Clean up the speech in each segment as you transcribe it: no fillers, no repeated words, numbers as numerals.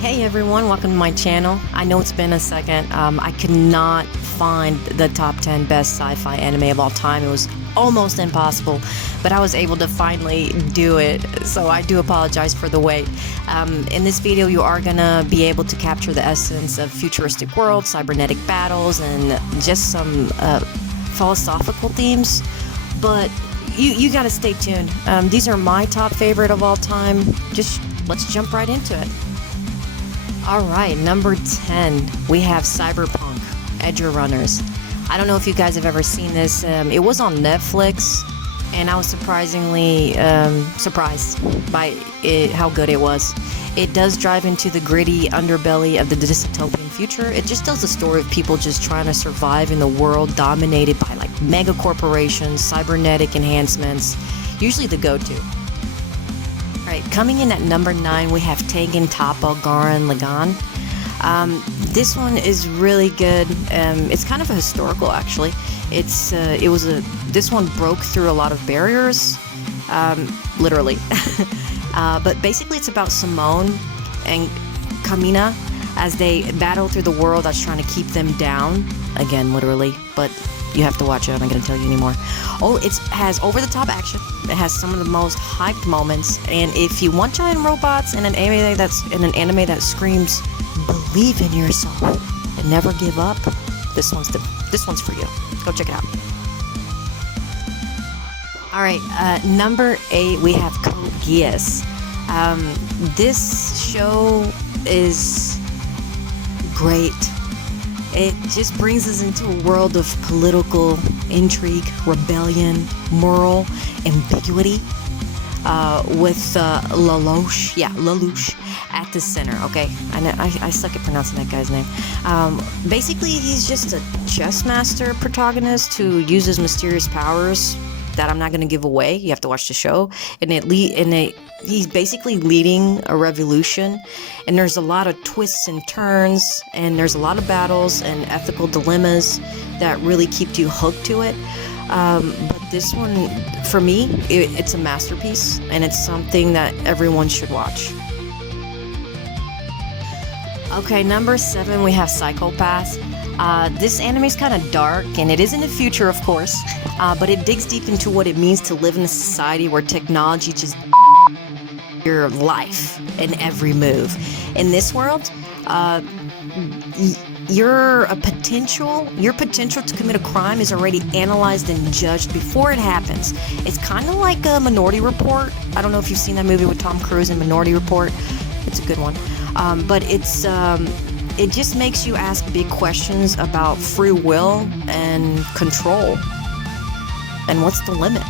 Hey everyone, welcome to my channel. I know it's been a second. I could not find the top 10 best sci-fi anime of all time. It was almost impossible, but I was able to finally do it, so I do apologize for the wait. In this video, you are gonna be able to capture the essence of futuristic worlds, cybernetic battles, and just some philosophical themes, but you gotta stay tuned. These are my top favorite of all time. Just let's jump right into it. Alright, number 10, we have Cyberpunk, Edge Runners. I don't know if you guys have ever seen this. It was on Netflix, and I was surprisingly surprised by how good it was. It does drive into the gritty underbelly of the dystopian future. It just tells the story of people just trying to survive in a world dominated by like mega corporations, cybernetic enhancements, usually the go-to. Alright, coming in at number 9, we have Tengen Toppa Gurren Lagann. This one is really good. It's kind of a historical, actually. This one broke through a lot of barriers, literally. But basically, it's about Simone and Kamina as they battle through the world that's trying to keep them down. Again, literally, but you have to watch it. I'm not going to tell you anymore. Oh, it has over-the-top action. It has some of the most hyped moments. And if you want giant robots in an anime that screams, "Believe in yourself and never give up," this one's for you. Go check it out. All right, number 8, we have Code Geass. This show is great. It just brings us into a world of political intrigue, rebellion, moral ambiguity, with Lelouch at the center. Okay, I suck at pronouncing that guy's name. Basically, he's just a chess master protagonist who uses mysterious powers that I'm not going to give away. You have to watch the show, and he's basically leading a revolution, and there's a lot of twists and turns, and there's a lot of battles and ethical dilemmas that really keep you hooked to it. But this one, for me, it's a masterpiece, and it's something that everyone should watch. Okay, number 7, we have Psychopath. This anime is kind of dark, and it is in the future, of course, but it digs deep into what it means to live in a society where technology just your life in every move. In this world, your potential to commit a crime is already analyzed and judged before it happens. It's kind of like a Minority Report. I don't know if you've seen that movie with Tom Cruise in Minority Report. It's a good one. But it just makes you ask big questions about free will and control. And what's the limit?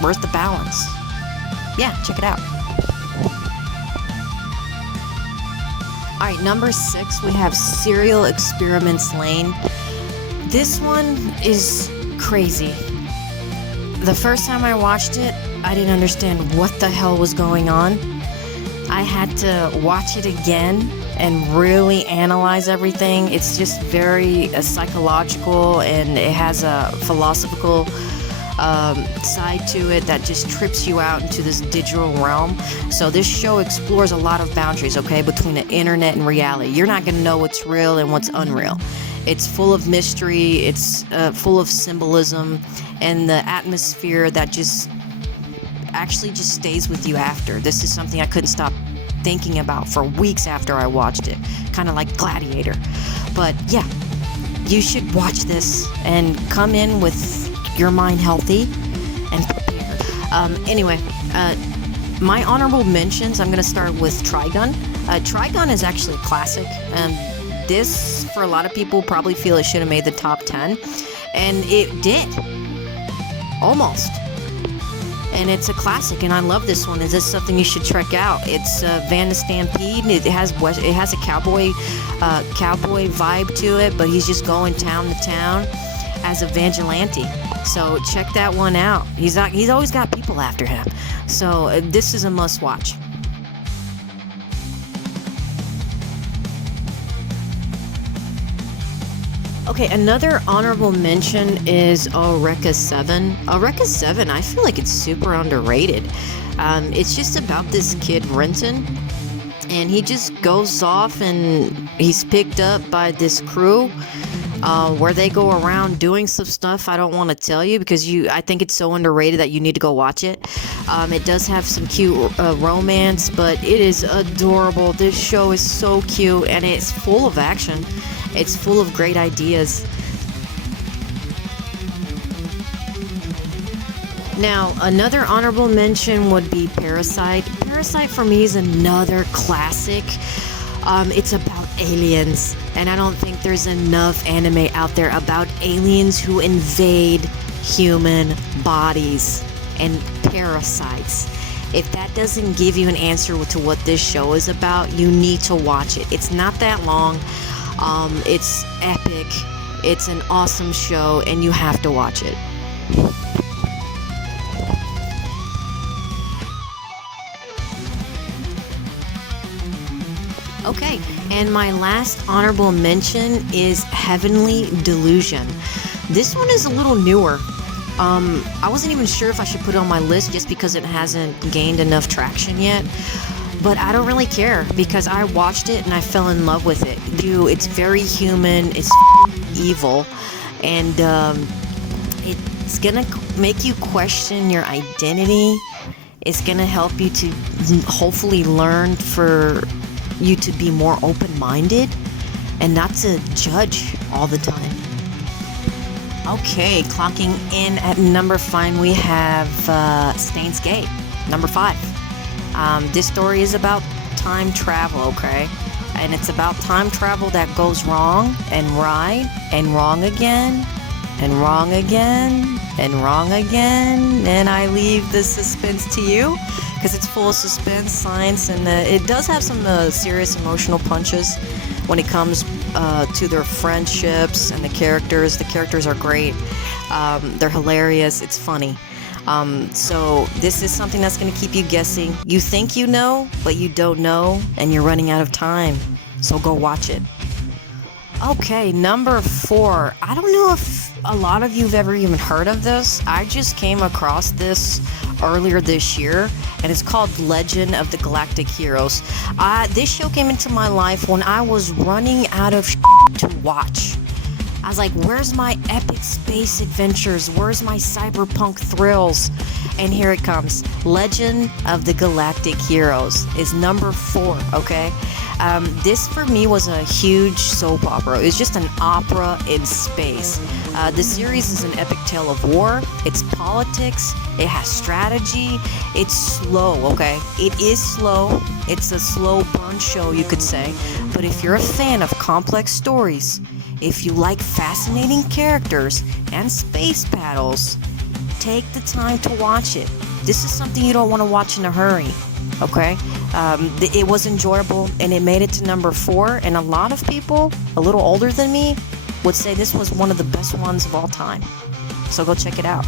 Where's the balance? Yeah, check it out. Alright, number 6, we have Serial Experiments Lane. This one is crazy. The first time I watched it, I didn't understand what the hell was going on. I had to watch it again and really analyze everything. It's just very psychological, and it has a philosophical side to it that just trips you out into this digital realm. So this show explores a lot of boundaries, okay, between the internet and reality. You're not gonna know what's real and what's unreal. It's full of mystery, it's full of symbolism, and the atmosphere that just stays with you after. This is something I couldn't stop thinking about for weeks after I watched it, kind of like Gladiator. But yeah, you should watch this and come in with your mind healthy and prepared. Anyway, my honorable mentions, I'm going to start with Trigun. Trigun is actually a classic, and this, for a lot of people, probably feel it should have made the top 10, and it did. Almost. And it's a classic, and I love this one. Is this something you should check out? It's Van the Stampede. It has a cowboy vibe to it, but he's just going town to town as a vigilante. So check that one out. He's always got people after him. So this is a must-watch. Okay, another honorable mention is Eureka 7. Eureka 7, I feel like it's super underrated. It's just about this kid, Renton, and he just goes off and he's picked up by this crew where they go around doing some stuff I don't want to tell you because I think it's so underrated that you need to go watch it. It does have some cute romance, but it is adorable. This show is so cute and it's full of action. It's full of great ideas. Now, another honorable mention would be Parasite. Parasite for me is another classic. It's about aliens, and I don't think there's enough anime out there about aliens who invade human bodies and parasites. If that doesn't give you an answer to what this show is about, you need to watch it. It's not that long. It's epic. It's an awesome show, and you have to watch it. Okay, and my last honorable mention is Heavenly Delusion. This one is a little newer. I wasn't even sure if I should put it on my list just because it hasn't gained enough traction yet. But I don't really care because I watched it and I fell in love with it. It's very human, it's evil, and it's gonna make you question your identity. It's gonna help you to hopefully learn for you to be more open-minded and not to judge all the time. Okay, clocking in at number 5, we have Steins Gate, number 5. This story is about time travel, okay? And it's about time travel that goes wrong and right and wrong again and wrong again and wrong again. And I leave the suspense to you because it's full of suspense, science, and it does have some serious emotional punches when it comes to their friendships and the characters. The characters are great. They're hilarious. It's funny. So this is something that's going to keep you guessing. You think you know, but you don't know, and you're running out of time. So go watch it. Okay, number 4. I don't know if a lot of you have ever even heard of this. I just came across this earlier this year, and it's called Legend of the Galactic Heroes. This show came into my life when I was running out of to watch. I was like, where's my epic space adventures? Where's my cyberpunk thrills? And here it comes. Legend of the Galactic Heroes is number 4, okay? This for me was a huge soap opera. It was just an opera in space. The series is an epic tale of war. It's politics. It has strategy. It's slow, okay? It is slow. It's a slow burn show, you could say. But if you're a fan of complex stories, if you like fascinating characters and space battles, take the time to watch it. This is something you don't want to watch in a hurry, okay? It was enjoyable, and it made it to number 4, and a lot of people a little older than me would say this was one of the best ones of all time. So go check it out.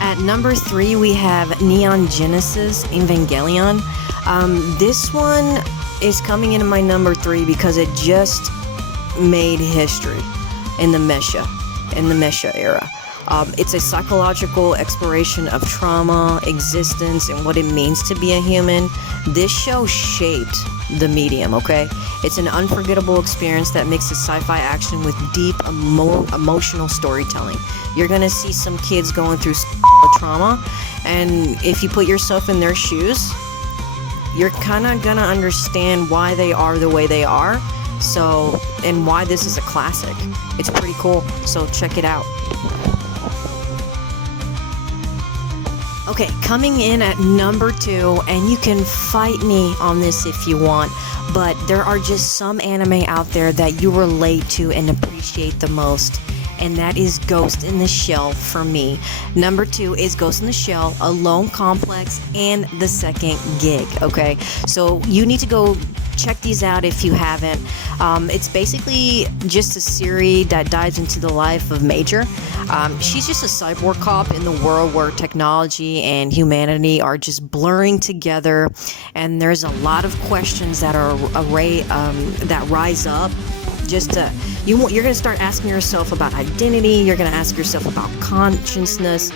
At number 3, we have Neon Genesis Evangelion. This one is coming into my number 3 because it just made history in the Mecha era. It's a psychological exploration of trauma, existence, and what it means to be a human. This show shaped the medium, okay? It's an unforgettable experience that mixes sci-fi action with deep emotional storytelling. You're gonna see some kids going through trauma, and if you put yourself in their shoes, you're kind of gonna understand why they are the way they are. So, and why this is a classic. It's pretty cool, so check it out. Okay, coming in at number 2, and you can fight me on this if you want, but there are just some anime out there that you relate to and appreciate the most, and that is Ghost in the Shell for me. Number 2 is Ghost in the Shell, Alone Complex, and The Second Gig, okay? So you need to go check these out if you haven't. It's basically just a series that dives into the life of Major. She's just a cyborg cop in the world where technology and humanity are just blurring together, and there's a lot of questions that are that rise up you're gonna start asking yourself about identity. You're gonna ask yourself about consciousness.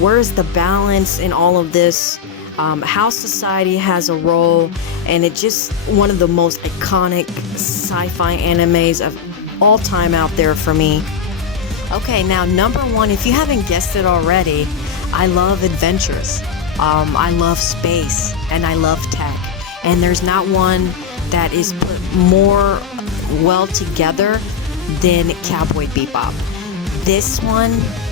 Where's the balance in all of this? How society has a role, and it's just one of the most iconic sci-fi animes of all time out there for me. Okay, now number one, if you haven't guessed it already, I love adventures. I love space, and I love tech. And there's not one that is put more well together than Cowboy Bebop. This one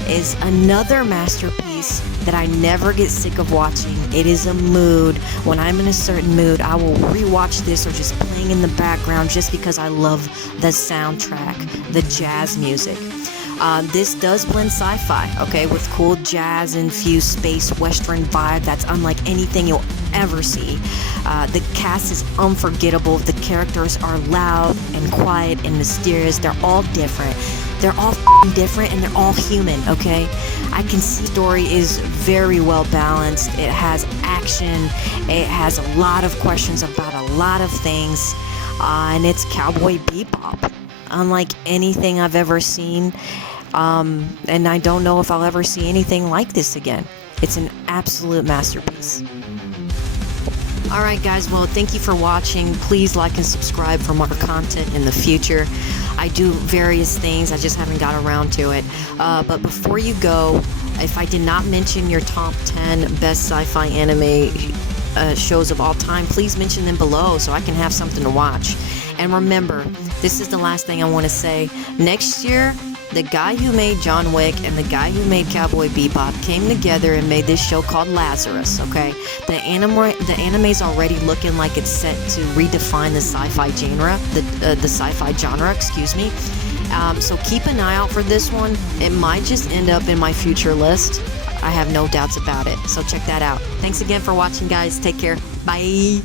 is another masterpiece that I never get sick of watching. It is a mood. When I'm in a certain mood, I will rewatch this or just playing in the background just because I love the soundtrack, the jazz music. This does blend sci-fi, okay, with cool jazz-infused space western vibe that's unlike anything you'll ever see. The cast is unforgettable. The characters are loud and quiet and mysterious. They're all different. They're all different, and they're all human, okay? I can see the story is very well balanced. It has action. It has a lot of questions about a lot of things. And it's Cowboy Bebop, unlike anything I've ever seen. And I don't know if I'll ever see anything like this again. It's an absolute masterpiece. Alright guys, well, thank you for watching. Please like and subscribe for more content in the future. I do various things, I just haven't got around to it. But before you go, if I did not mention your top 10 best sci-fi anime shows of all time, please mention them below so I can have something to watch. And remember, this is the last thing I want to say. Next year, the guy who made John Wick and the guy who made Cowboy Bebop came together and made this show called Lazarus, okay? The anime's already looking like it's set to redefine the sci-fi genre, the sci-fi genre, excuse me. So keep an eye out for this one. It might just end up in my future list. I have no doubts about it. So check that out. Thanks again for watching, guys. Take care. Bye.